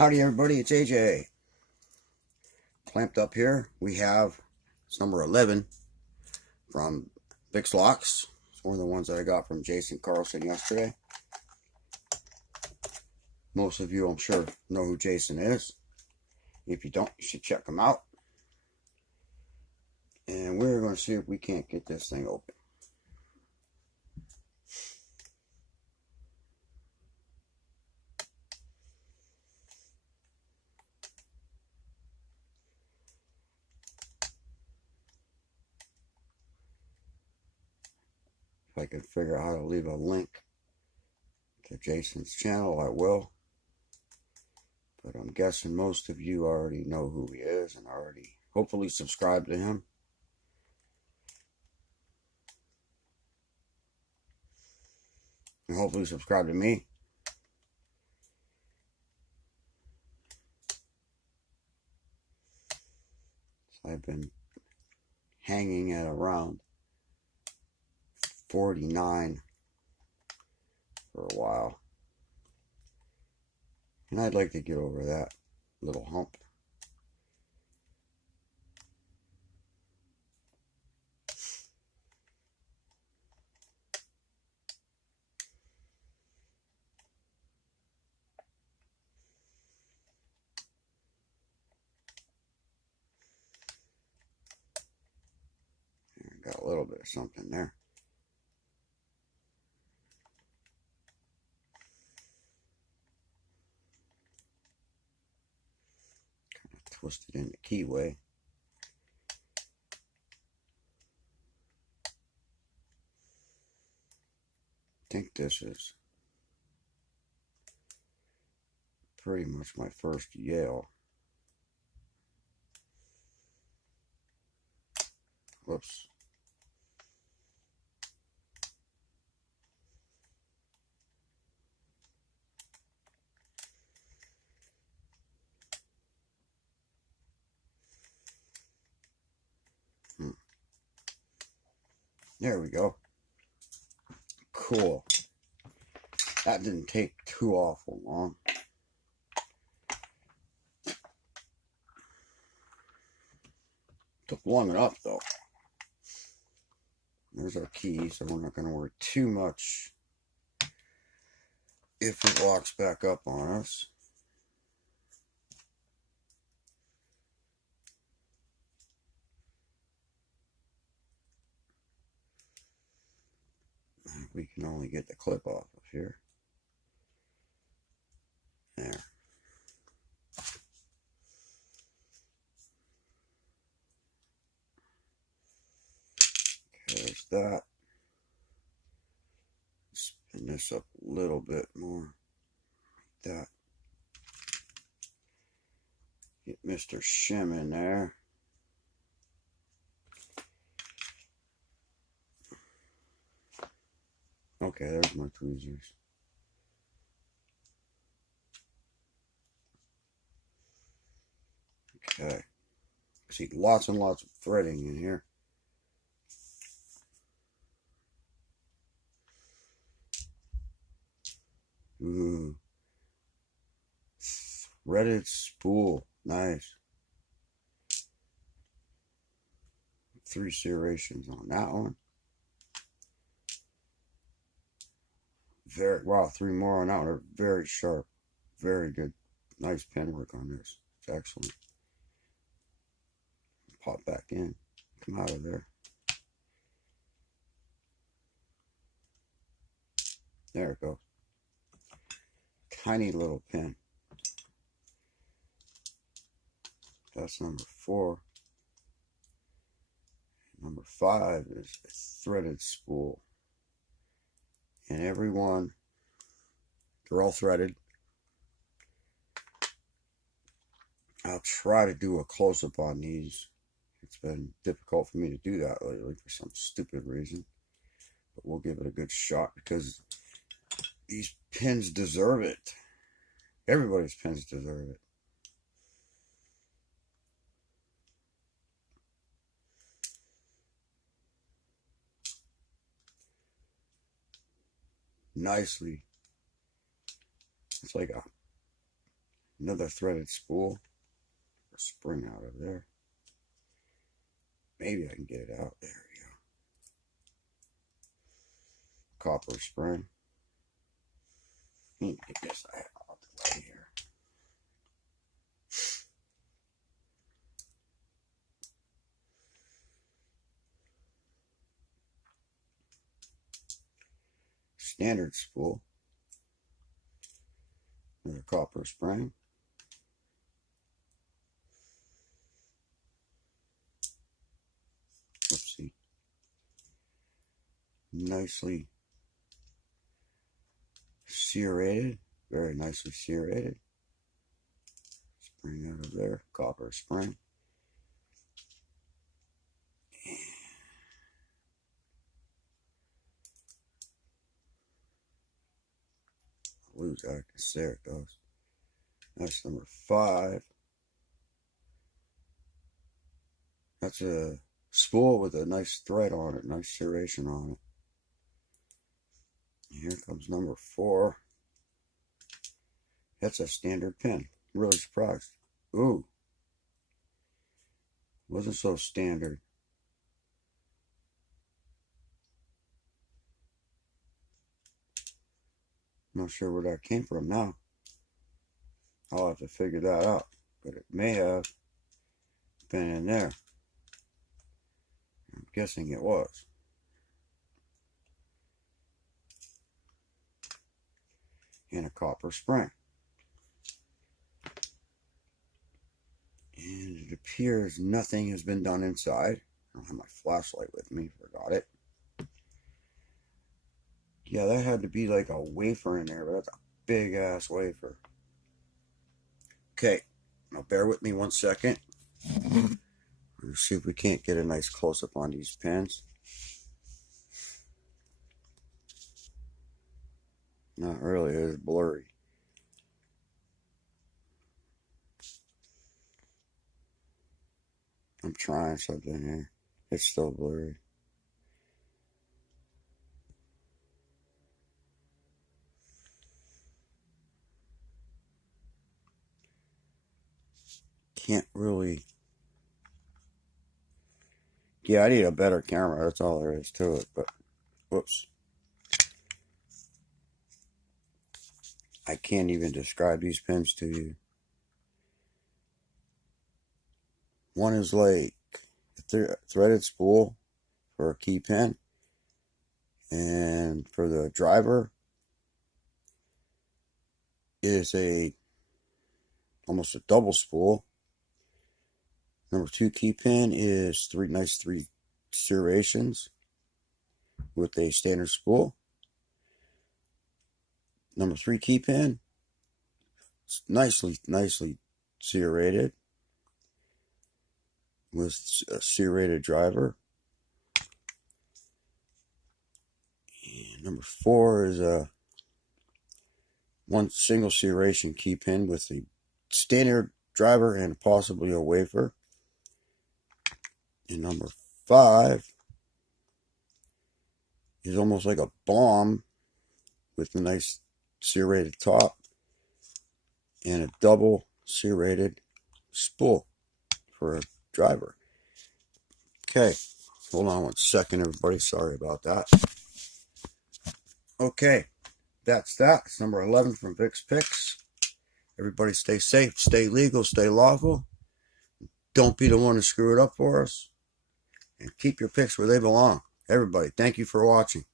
Howdy everybody, it's AJ. Clamped up here, we have, it's number 11 from Fix Locks. It's one of the ones that I got from Jason Carlson yesterday. Most of you, I'm sure, know who Jason is. If you don't, you should check him out. And we're going to see if we can't get this thing open. If I can figure out how to leave a link to Jason's channel, I will. But I'm guessing most of you already know who he is and already hopefully subscribe to him. And hopefully subscribe to me. So I've been hanging at around 49 for a while. And I'd like to get over that little hump. Got a little bit of something there. Kind of twisted in the keyway. I think this is pretty much my first Yale. Whoops. There we go. Cool. That didn't take too awful long. Took long enough though. There's our key, so we're not going to worry too much if it locks back up on us. We can only get the clip off of here. There. Okay, there's that. Spin this up a little bit more. Like that. Get Mr. Shim in there. Okay, there's my tweezers. Okay. See, lots and lots of threading in here. Ooh. Threaded spool. Nice. 3 serrations on that one. Wow, 3 more on that one. They're very sharp. Very good. Nice pen work on this. It's excellent. Pop back in. Come out of there. There it goes. Tiny little pin. That's number 4. Number 5 is a threaded spool. And every one, they're all threaded. I'll try to do a close-up on these. It's been difficult for me to do that lately for some stupid reason. But we'll give it a good shot because these pins deserve it. Everybody's pins deserve it. Nicely. It's like a Another threaded spool. A spring out of there. Maybe I can get it out. There we go. Copper spring. Get this out the way here. Standard spool. Another copper spring. Whoopsie. Nicely serrated. Very nicely serrated. Spring out of there. Copper spring. Lose that because there it goes. That's number 5. That's a spool with a nice thread on it, nice serration on it. Here comes number 4. That's a standard pin. I'm really surprised. Ooh. Wasn't so standard. Not sure where that came from now. I'll have to figure that out. But it may have been in there. I'm guessing it was. And a copper spring. And it appears nothing has been done inside. I don't have my flashlight with me. Forgot it. Yeah, that had to be like a wafer in there, but that's a big ass wafer. Okay, now bear with me 1 second. Let's see if we can't get a nice close up on these pins. Not really, it's blurry. I'm trying something here. It's still blurry. Can't really. Yeah, I need a better camera. That's all there is to it. But, whoops. I can't even describe these pins to you. One is like a threaded spool for a key pin. And for the driver, is almost a double spool. Number 2 key pin is 3 serrations with a standard spool. Number 3 key pin, nicely serrated with a serrated driver. And number 4 is a 1 single serration key pin with a standard driver and possibly a wafer. And number 5 is almost like a bomb with a nice serrated top and a double serrated spool for a driver. Okay, hold on 1 second, everybody. Sorry about that. Okay, that's that. It's number 11 from Vic's Picks. Everybody stay safe, stay legal, stay lawful. Don't be the one to screw it up for us. And keep your picks where they belong. Everybody, thank you for watching.